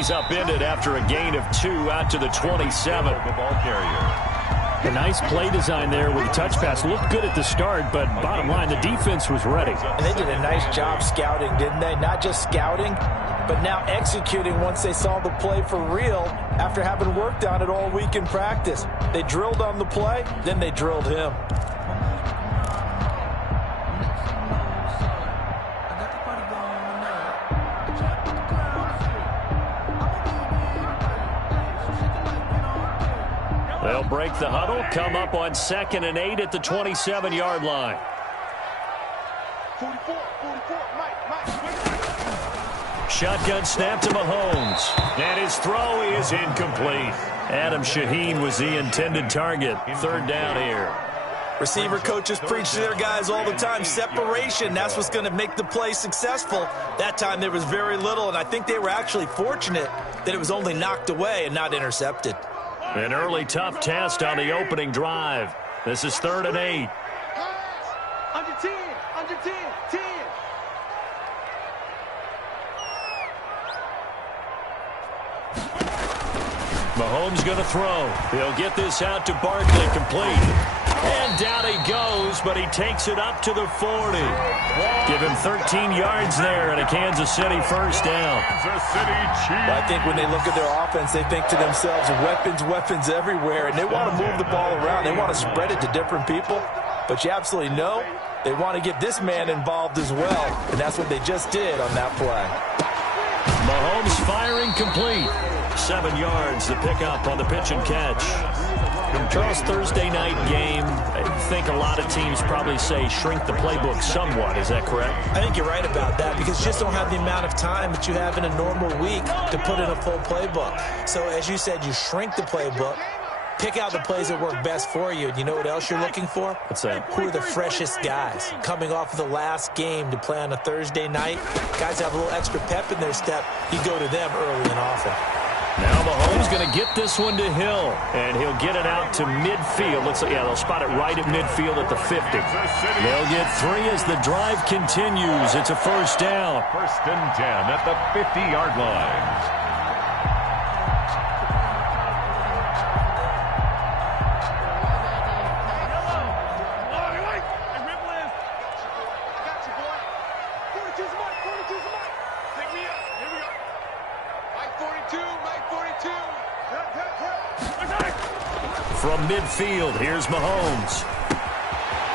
He's upended after a gain of 2 out to the 27. The ball carrier. A nice play design there with the touch pass. Looked good at the start, but bottom line, the defense was ready. And they did a nice job scouting, didn't they? Not just scouting, but now executing once they saw the play for real after having worked on it all week in practice. They drilled on the play, then they drilled him. They'll break the huddle, come up on 2nd and 8 at the 27-yard line. 44, Mike. Shotgun snap to Mahomes. And his throw is incomplete. Adam Shaheen was the intended target. 3rd down here. Receiver coaches preach to their guys all the time. Separation, that's what's going to make the play successful. That time there was very little, and I think they were actually fortunate that it was only knocked away and not intercepted. An early tough test on the opening drive. This is 3rd and 8. Under 10, 10. Mahomes going to throw. He'll get this out to Barkley, complete. And down he goes, but he takes it up to the 40. Give him 13 yards there and a Kansas City 1st down. I think when they look at their offense, they think to themselves, weapons everywhere, and they want to move the ball around. They want to spread it to different people, but you absolutely know they want to get this man involved as well, and that's what they just did on that play. Mahomes firing complete. 7 yards to pick up on the pitch and catch. Charles, Thursday night game, I think a lot of teams probably say shrink the playbook somewhat. Is that correct? I think you're right about that because you just don't have the amount of time that you have in a normal week to put in a full playbook. So as you said, you shrink the playbook, pick out the plays that work best for you. And you know what else you're looking for? What's that? Who are the freshest guys? Coming off of the last game to play on a Thursday night, guys have a little extra pep in their step. You go to them early and often. Now Mahomes going to get this one to Hill, and he'll get it out to midfield. Looks like, yeah, they'll spot it right at midfield at the 50. They'll get 3 as the drive continues. It's a 1st down. 1st and 10 at the 50-yard line. From midfield, here's Mahomes.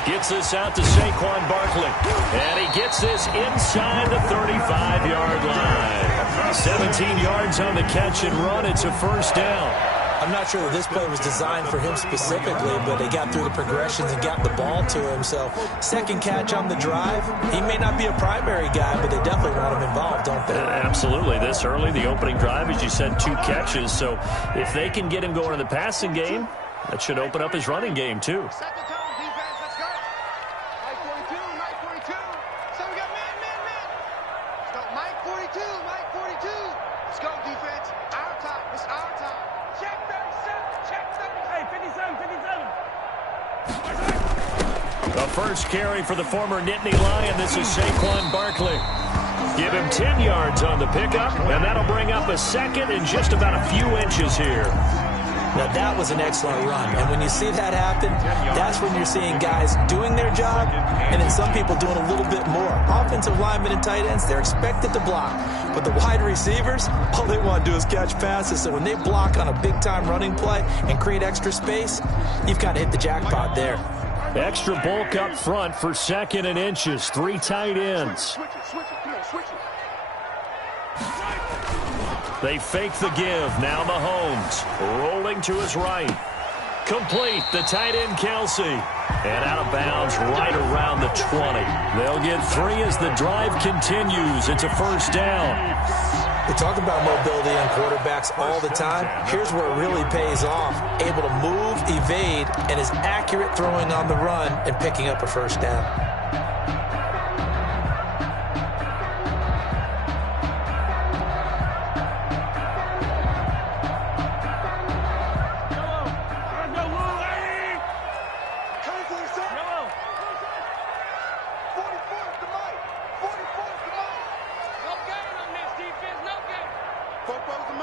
Gets this out to Saquon Barkley. And he gets this inside the 35-yard line. 17 yards on the catch and run. It's a 1st down. I'm not sure that this play was designed for him specifically, but they got through the progressions and got the ball to him. So 2nd catch on the drive. He may not be a primary guy, but they definitely want him involved, don't they? Absolutely. This early, the opening drive, as you said, 2 catches. So if they can get him going in the passing game, that should open up his running game, too. Set the tone, defense. Let's go. Mike 42. So we got man. Let's go. Mike 42. Let's go, defense. Our time. It's our time. Check 37. Hey, 57. The first carry for the former Nittany Lion. This is Saquon Barkley. Give him 10 yards on the pickup, and that'll bring up a 2nd and just about a few inches here. Now, that was an excellent run. And when you see that happen, that's when you're seeing guys doing their job and then some people doing a little bit more. Offensive linemen and tight ends, they're expected to block. But the wide receivers, all they want to do is catch passes. So when they block on a big-time running play and create extra space, you've got to hit the jackpot there. Extra bulk up front for 2nd and inches. 3 tight ends. They fake the give. Now Mahomes rolling to his right. Complete. The tight end, Kelsey. And out of bounds right around the 20. They'll get 3 as the drive continues. It's a 1st down. We talk about mobility on quarterbacks all the time. Here's where it really pays off. Able to move, evade, and is accurate throwing on the run and picking up a 1st down. Football's the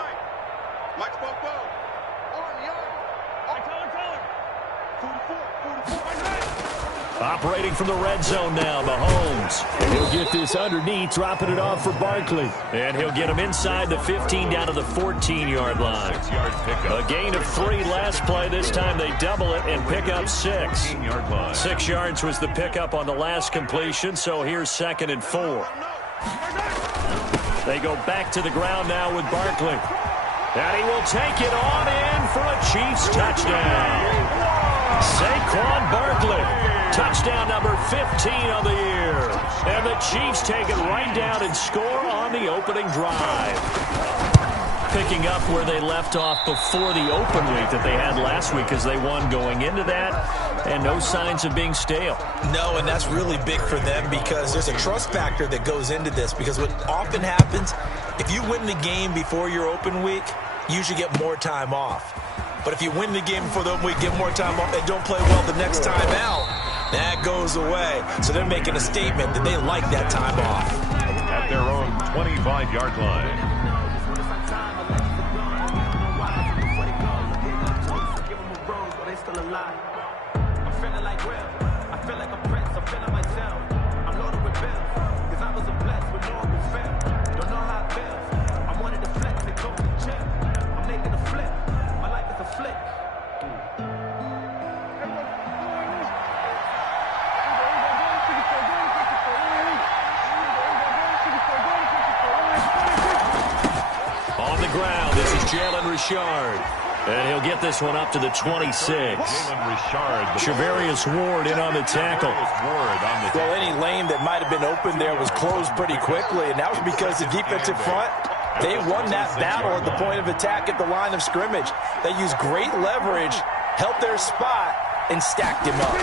Operating from the red zone now, Mahomes. He'll get this underneath, dropping it off for Barkley. And he'll get him inside the 15 down to the 14-yard line. 6-yard pickup. A gain of 3 last play. This time they double it and pick up 6. 15-yard line. 6 yards was the pickup on the last completion, so here's 2nd and 4. They go back to the ground now with Barkley. And he will take it on in for a Chiefs touchdown. Saquon Barkley. Touchdown number 15 on the year. And the Chiefs take it right down and score on the opening drive. Picking up where they left off before the open week that they had last week as they won going into that. And no signs of being stale. No, and that's really big for them because there's a trust factor that goes into this. Because what often happens, if you win the game before your open week, you usually get more time off. But if you win the game before the open week, get more time off, and don't play well the next time out, that goes away. So they're making a statement that they like that time off. At their own 25-yard line. Richard. And he'll get this one up to the 26. Charvarius Ward in on the tackle. Well, any lane that might have been open there was closed pretty quickly, and that was because the defensive front, they won that battle at the point of attack at the line of scrimmage. They used great leverage, held their spot, and stacked him up.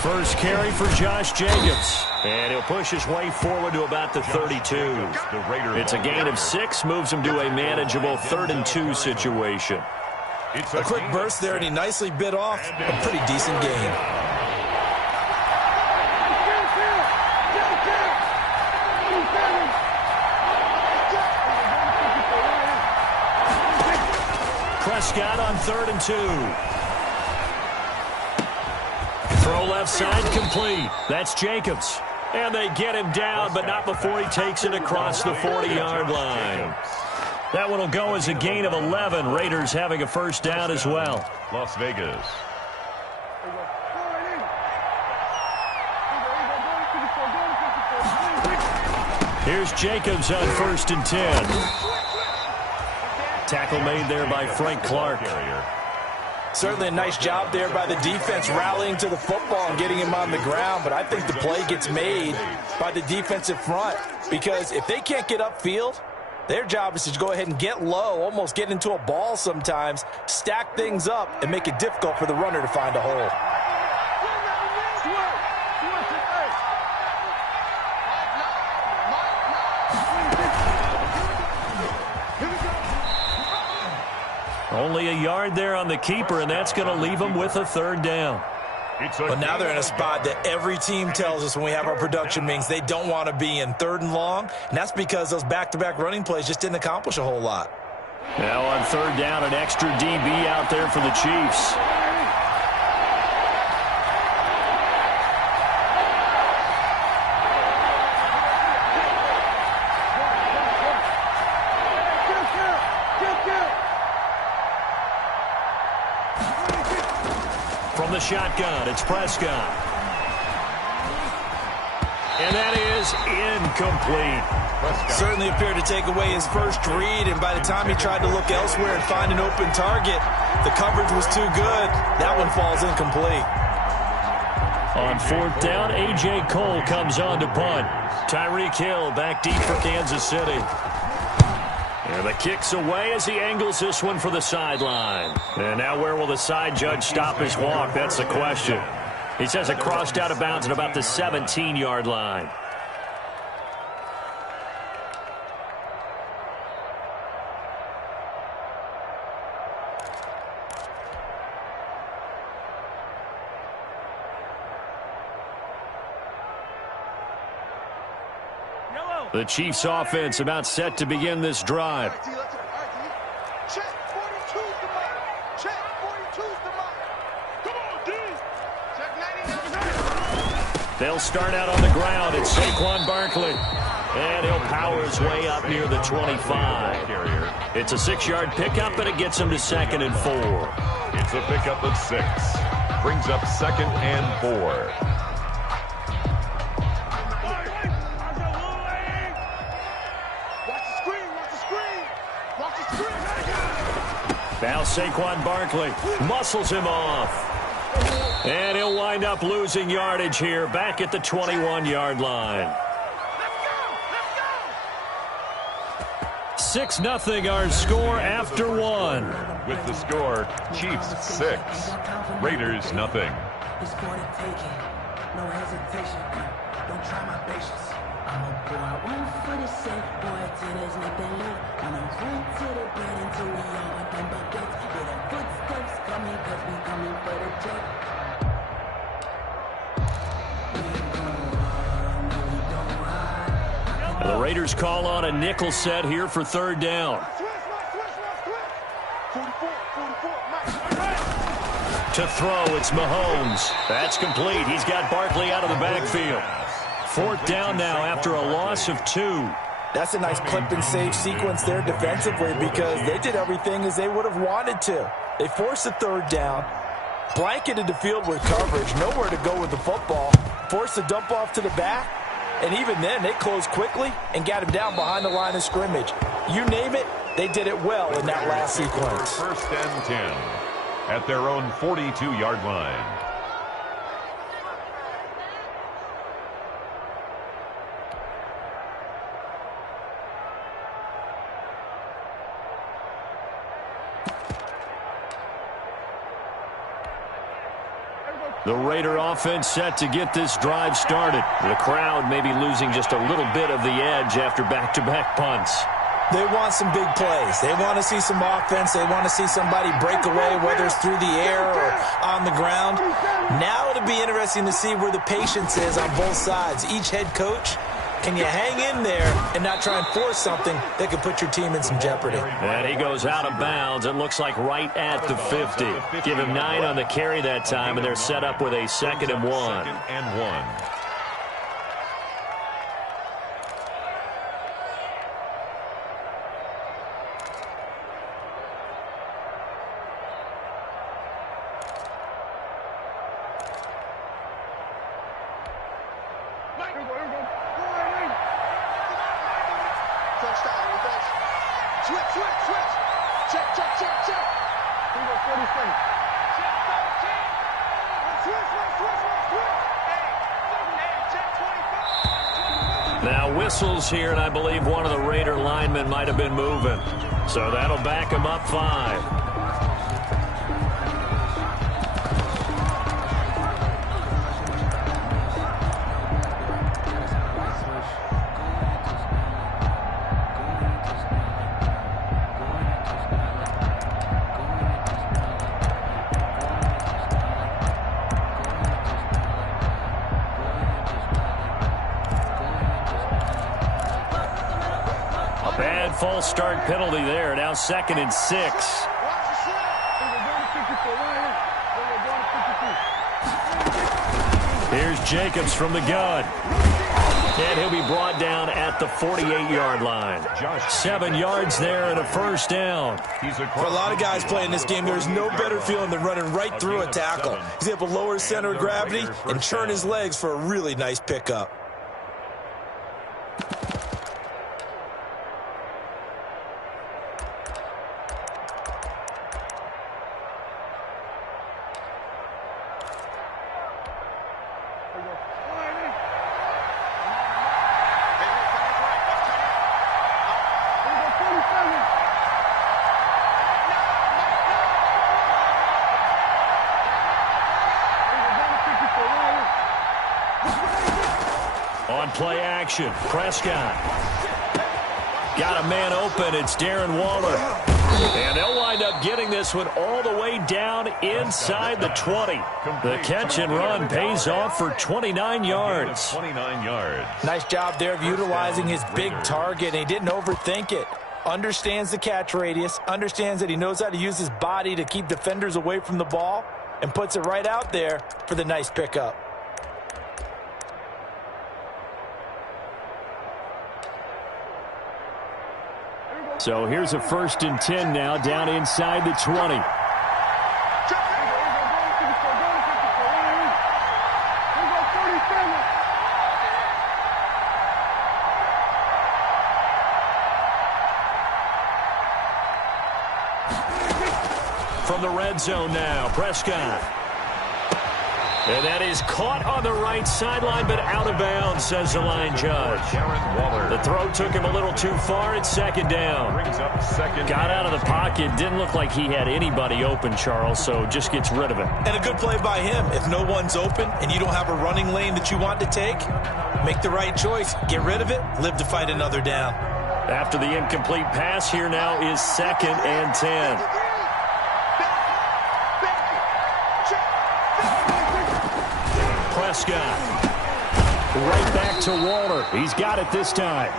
First carry for Josh Jacobs. And he'll push his way forward to about the 32. It's a gain of 6, moves him to a manageable 3rd and 2 situation. A quick burst there, and he nicely bit off a pretty decent gain. Prescott on 3rd and 2. Throw left side complete. That's Jacobs. And they get him down, but not before he takes it across the 40-yard line. That one will go as a gain of 11. Raiders having a first down as well. Las Vegas. Here's Jacobs on 1st and 10. Tackle made there by Frank Clark. Certainly a nice job there by the defense rallying to the football and getting him on the ground, but I think the play gets made by the defensive front because if they can't get upfield, their job is to go ahead and get low, almost get into a ball sometimes, stack things up, and make it difficult for the runner to find a hole. Only a yard there on the keeper, and that's going to leave them with a 3rd down. But now they're in a spot that every team tells us when we have our production meetings they don't want to be in, 3rd and long, and that's because those back-to-back running plays just didn't accomplish a whole lot. Now on 3rd down, an extra DB out there for the Chiefs. From the shotgun, it's Prescott. And that is incomplete. Certainly appeared to take away his first read, and by the time he tried to look elsewhere and find an open target, the coverage was too good. That one falls incomplete. On 4th down, A.J. Cole comes on to punt. Tyreek Hill back deep for Kansas City. And the kick's away as he angles this one for the sideline. And now where will the side judge stop his walk? That's the question. He says it crossed out of bounds at about the 17-yard line. The Chiefs offense about set to begin this drive. Check 42's the mark. Check 42's the mark. They'll start out on the ground. It's Saquon Barkley. And he'll power his way up near the 25. It's a 6-yard pickup, and it gets him to 2nd and 4. It's a pickup of 6. Brings up 2nd and 4. Now Saquon Barkley muscles him off. And he'll wind up losing yardage here back at the 21-yard line. 6-0 our score after 1. With the score, Chiefs 6, Raiders nothing. It's for the taking, no hesitation. Don't try my patience. I'm a boy, one for the sake, boy, till there's nothing left. I'ma run to the bed until we all nothing but death. Hear the footsteps coming, cause we coming for the check. The Raiders call on a nickel set here for 3rd down. To throw, it's Mahomes. That's complete. He's got Barkley out of the backfield. 4th down now after a loss of 2. That's a nice clip and save sequence there defensively because they did everything as they would have wanted to. They forced a 3rd down, blanketed the field with coverage, nowhere to go with the football, forced a dump off to the back, and even then they closed quickly and got him down behind the line of scrimmage. You name it, they did it well in that last sequence. 1st and 10 at their own 42-yard line. The Raider offense set to get this drive started. The crowd may be losing just a little bit of the edge after back-to-back punts. They want some big plays. They want to see some offense. They want to see somebody break away, whether it's through the air or on the ground. Now it'll be interesting to see where the patience is on both sides. Each head coach, can you hang in there and not try and force something that could put your team in some jeopardy? And he goes out of bounds. It looks like right at the 50. Give him 9 on the carry that time, and they're set up with a 2nd and 1. 2nd and 1. Now whistles here, and I believe one of the Raider linemen might have been moving. So that'll back him up 5. False start penalty there. Now 2nd and 6. Here's Jacobs from the gun. And he'll be brought down at the 48-yard line. 7 yards there and a 1st down. For a lot of guys playing this game, there's no better feeling than running right through a tackle. He's able to lower his center of gravity and turn his legs for a really nice pickup. On play action, Prescott. Got a man open. It's Darren Waller. And they'll wind up getting this one all the way down inside the 20. The catch and run pays off for 29 yards. 29 yards. Nice job there of utilizing his big target. He didn't overthink it. Understands the catch radius. Understands that he knows how to use his body to keep defenders away from the ball. And puts it right out there for the nice pickup. So here's a 1st and 10 now, down inside the 20. From the red zone now, Prescott. And that is caught on the right sideline, but out of bounds, says the line judge. The throw took him a little too far. It's 2nd down. Got out of the pocket. Didn't look like he had anybody open, Charles, so just gets rid of it. And a good play by him. If no one's open and you don't have a running lane that you want to take, make the right choice. Get rid of it. Live to fight another down. After the incomplete pass, here now is 2nd and 10. Prescott. Right back to Walter. He's got it this time.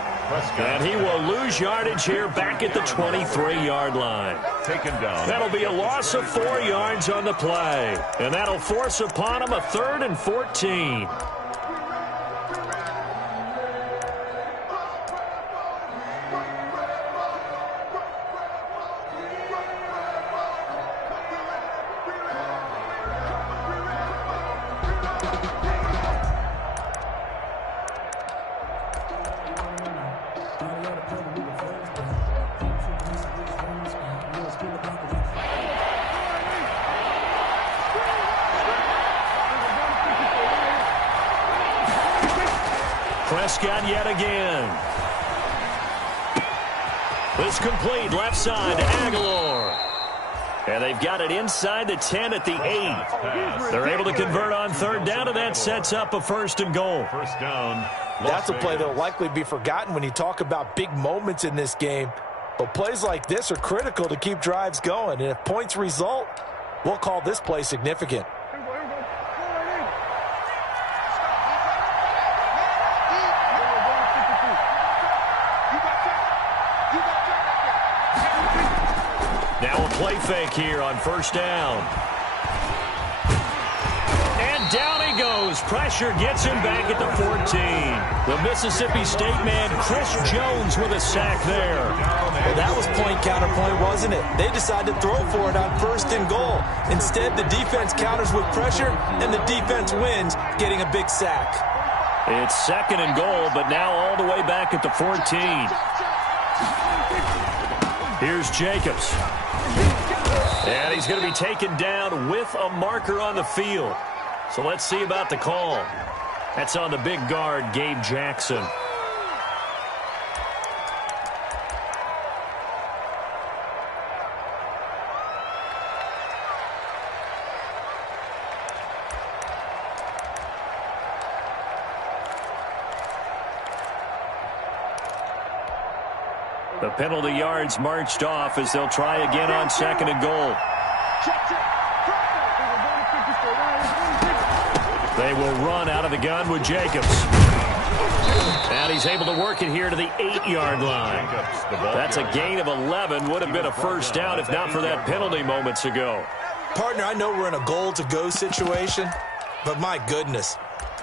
And he will lose yardage here back at the 23-yard line. Taken down. That'll be a loss of 4 yards on the play. And that'll force upon him a 3rd and 14. Prescott yet again. This complete left side to Aguilar. And they've got it inside the 10 at the 8. They're able to convert on 3rd down, and that sets up a 1st and goal. First down. That's a play that will likely be forgotten when you talk about big moments in this game. But plays like this are critical to keep drives going. And if points result, we'll call this play significant. Now a play fake here on 1st down. And down he goes. Pressure gets him back at the 14. The Mississippi State man, Chris Jones, with a sack there. Well, that was point counterpoint, wasn't it? They decided to throw for it on 1st and goal. Instead, the defense counters with pressure, and the defense wins, getting a big sack. It's 2nd and goal, but now all the way back at the 14. Here's Jacobs. And he's going to be taken down with a marker on the field. So let's see about the call. That's on the big guard, Gabe Jackson. The penalty yards marched off as they'll try again on 2nd and goal. They will run out of the gun with Jacobs. And he's able to work it here to the 8-yard line. That's a gain of 11. Would have been a 1st down if not for that penalty moments ago. Partner, I know we're in a goal-to-go situation, but my goodness,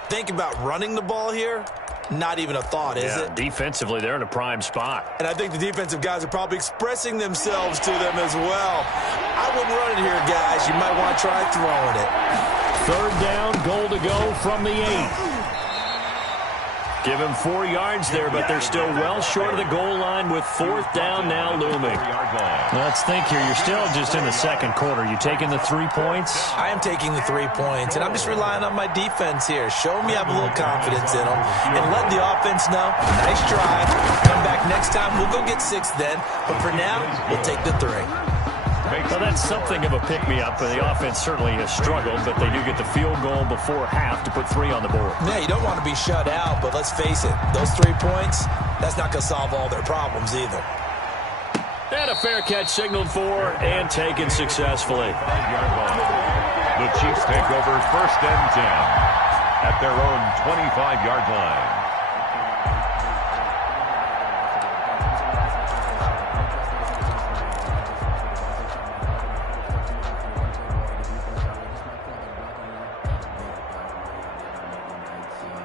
think about running the ball here. Not even a thought, is it? Defensively, they're in a prime spot. And I think the defensive guys are probably expressing themselves to them as well. I wouldn't run it here, guys. You might want to try throwing it. 3rd down, goal to go from the 8. Give him 4 yards there, but they're still well short of the goal line with 4th down now looming. Let's think here. You're still just in the 2nd quarter. You taking the 3 points? I am taking the 3 points, and I'm just relying on my defense here. Show me I have a little confidence in them, and let the offense know, nice try. Come back next time. We'll go get 6 then, but for now, we'll take the 3. Well, that's something of a pick-me-up. The offense certainly has struggled, but they do get the field goal before half to put 3 on the board. Yeah, you don't want to be shut out, but let's face it, those 3 points, that's not going to solve all their problems either. And a fair catch signaled for and taken successfully. The Chiefs take over 1st and 10 at their own 25-yard line.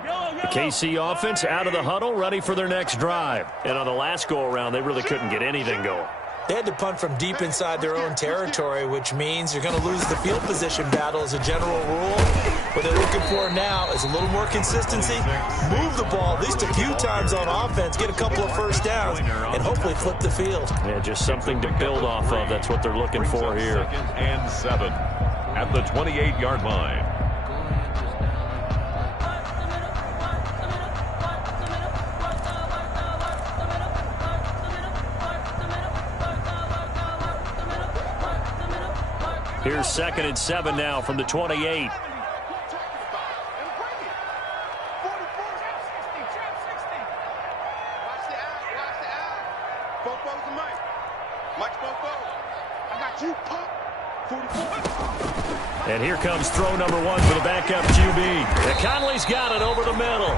Yellow, The KC offense out of the huddle, ready for their next drive. And on the last go-around, they really couldn't get anything going. They had to punt from deep inside their own territory, which means you're going to lose the field position battle as a general rule. What they're looking for now is a little more consistency, move the ball at least a few times on offense, get a couple of first downs, and hopefully flip the field. Yeah, just something to build off of. That's what they're looking for here. 2nd and 7 at the 28-yard line. Here's 2nd and 7 now from the 28. And here comes throw number 1 for the backup QB. And Conley's got it over the middle.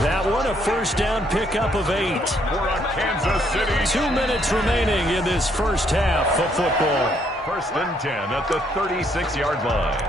That one a first down pickup of 8. For a Kansas City. 2 minutes remaining in this first half of football. 1st and 10 at the 36-yard line.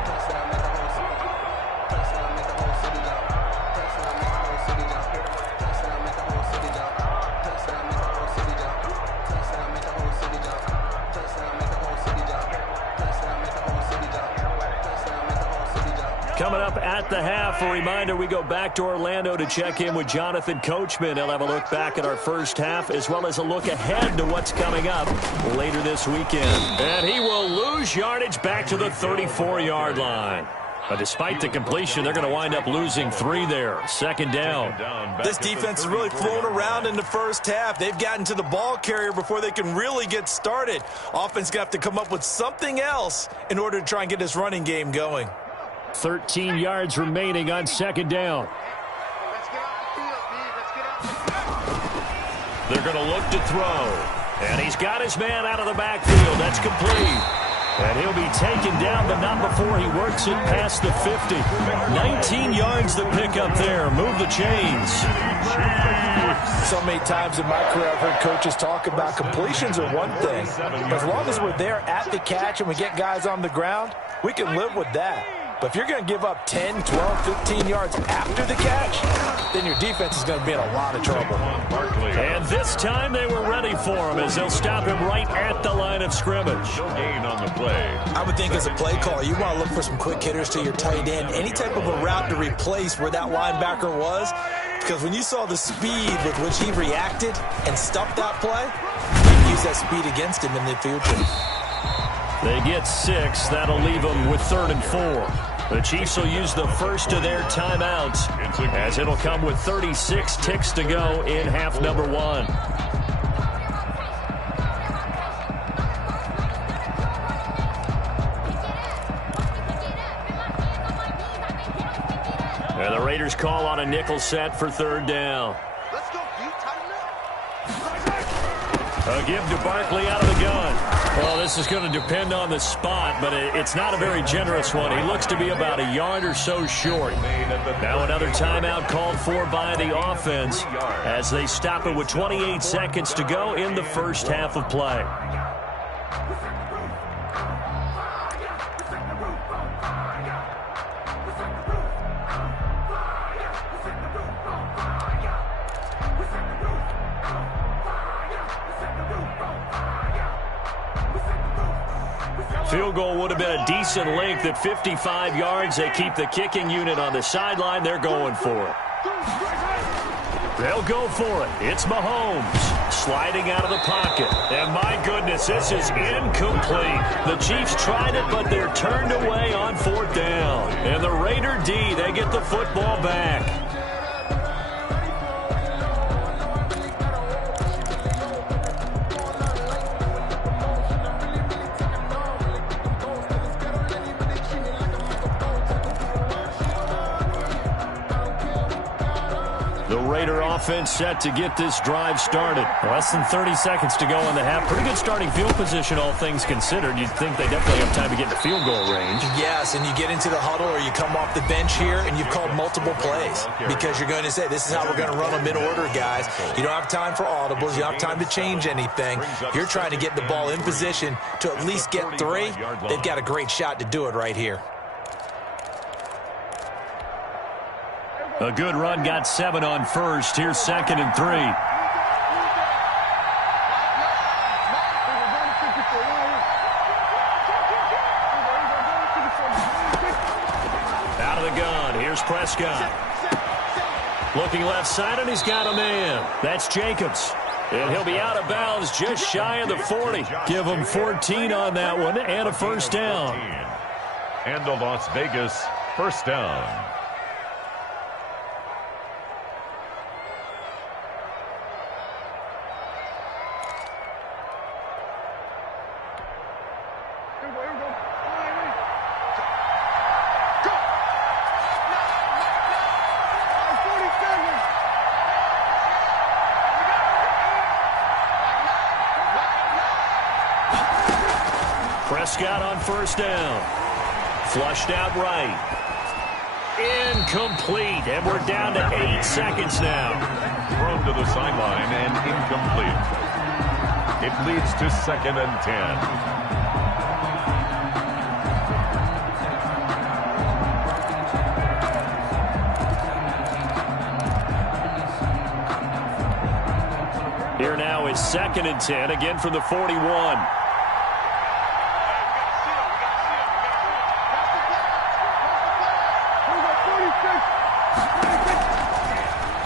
Coming up at the half, a reminder, we go back to Orlando to check in with Jonathan Coachman. He'll have a look back at our first half as well as a look ahead to what's coming up later this weekend. And he will lose yardage back to the 34-yard line. But despite the completion, they're going to wind up losing 3 there. 2nd down. This defense is really flown around in the first half. They've gotten to the ball carrier before they can really get started. Offense going to have to come up with something else in order to try and get this running game going. 13 yards remaining on 2nd down. Let's get off the field, B. Let's get off the field. They're going to look to throw. And he's got his man out of the backfield. That's complete. And he'll be taken down, but not before he works it past the 50. 19 yards to pick up there. Move the chains. So many times in my career I've heard coaches talk about completions are one thing. But as long as we're there at the catch and we get guys on the ground, we can live with that. But if you're going to give up 10, 12, 15 yards after the catch, then your defense is going to be in a lot of trouble. And this time they were ready for him as they'll stop him right at the line of scrimmage. No gain on the play. I would think as a play caller, you want to look for some quick hitters to your tight end. Any type of a route to replace where that linebacker was. Because when you saw the speed with which he reacted and stuffed that play, you can use that speed against him in the future. They get 6. That'll leave them with 3rd and 4. The Chiefs will use the first of their timeouts as it'll come with 36 ticks to go in half number 1. And the Raiders call on a nickel set for 3rd down. Let's go, B. Tighten up. A give to Barkley out of the gun. Well, this is going to depend on the spot, but it's not a very generous one. He looks to be about a yard or so short. Now another timeout called for by the offense as they stop it with 28 seconds to go in the first half of play. Field goal would have been a decent length at 55 yards. They keep the kicking unit on the sideline. They're going for it. They'll go for it. It's Mahomes sliding out of the pocket. And my goodness, this is incomplete. The Chiefs tried it, but they're turned away on 4th down. And the Raider D, they get the football back. Raider offense set to get this drive started. Less than 30 seconds to go in the half. Pretty good starting field position, all things considered. You'd think they definitely have time to get in the field goal range. Yes, and you get into the huddle or you come off the bench here and you've called multiple plays because you're going to say, this is how we're going to run them in order, guys. You don't have time for audibles. You don't have time to change anything. You're trying to get the ball in position to at least get 3. They've got a great shot to do it right here. A good run got 7 on first. Here's 2nd and 3. Out of the gun. Here's Prescott. Looking left side, and he's got a man. That's Jacobs. And he'll be out of bounds just shy of the 40. Give him 14 on that one and a first down. And a Las Vegas first down. Prescott on first down. Flushed out right. Incomplete. And we're down to 8 seconds now. Thrown to the sideline and incomplete. It leads to 2nd and 10. Here now is 2nd and 10, again from the 41.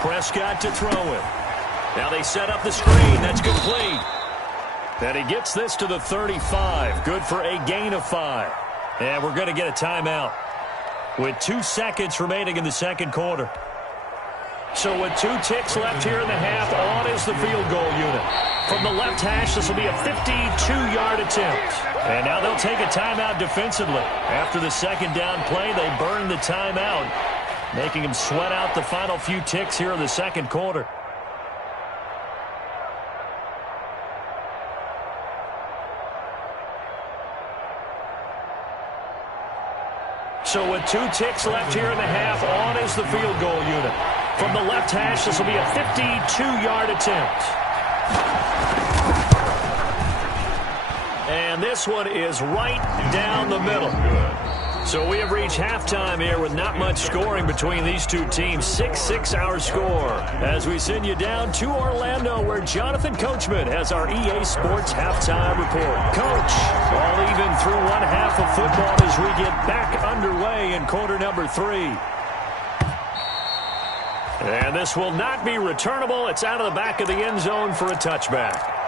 Prescott to throw it. Now they set up the screen. That's complete. And he gets this to the 35. Good for a gain of 5. And we're going to get a timeout with 2 seconds remaining in the second quarter. So with 2 ticks left here in the half, on is the field goal unit. From the left hash, this will be a 52-yard attempt. And now they'll take a timeout defensively. After the second down play, they burn the timeout, making them sweat out the final few ticks here in the second quarter. So with 2 ticks left here in the half, on is the field goal unit. From the left hash, this will be a 52-yard attempt. And this one is right down the middle. So we have reached halftime here with not much scoring between these two teams. 6-6 our score as we send you down to Orlando, where Jonathan Coachman has our EA Sports halftime report. Coach, all even through one half of football as we get back underway in quarter number 3. And this will not be returnable. It's out of the back of the end zone for a touchback.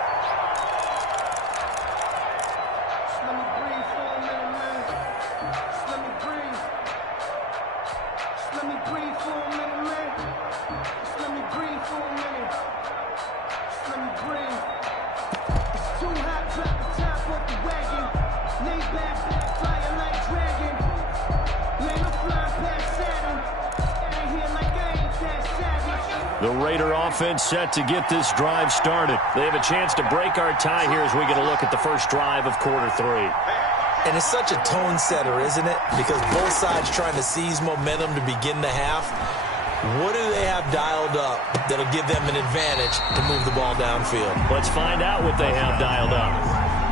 The Raider offense set to get this drive started. They have a chance to break our tie here as we get a look at the first drive of quarter 3. And it's such a tone setter, isn't it? Because both sides trying to seize momentum to begin the half. What do they have dialed up that'll give them an advantage to move the ball downfield? Let's find out what they have dialed up.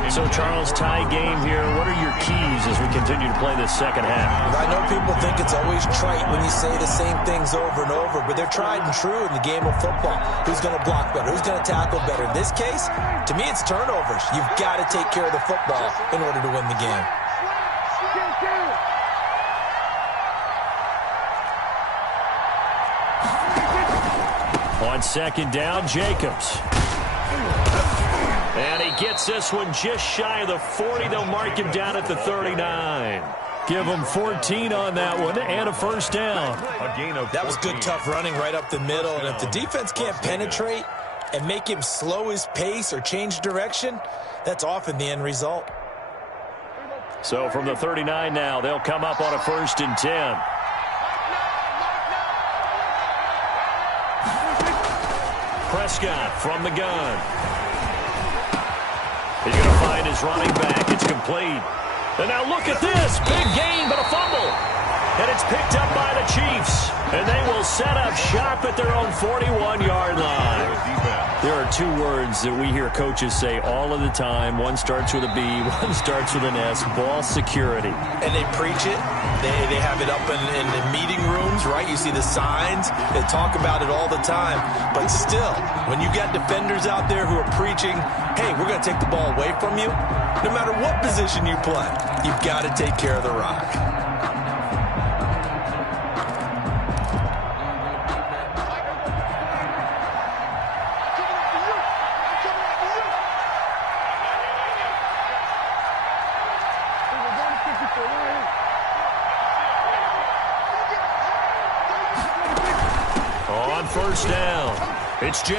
So, Charles, tie game here. What are your keys as we continue to play this second half? I know people think it's always trite when you say the same things over and over, but they're tried and true in the game of football. Who's going to block better? Who's going to tackle better? In this case, to me, it's turnovers. You've got to take care of the football in order to win the game. On second down, Jacobs. And he gets this one just shy of the 40. They'll mark him down at the 39. Give him 14 on that one and a first down. That was good, tough running right up the middle. And if the defense can't penetrate and make him slow his pace or change direction, that's often the end result. So from the 39 now, they'll come up on a 1st and 10. Prescott from the gun. He's going to find his running back. It's complete. And now look at this. Big gain, but a fumble. And it's picked up by the Chiefs. And they will set up shop at their own 41-yard line. There are two words that we hear coaches say all of the time. One starts with a B, one starts with an S, ball security. And they preach it. They have it up in the meeting rooms, right? You see the signs. They talk about it all the time. But still, when you got defenders out there who are preaching, hey, we're going to take the ball away from you, no matter what position you play, you've got to take care of the rock. On first down, it's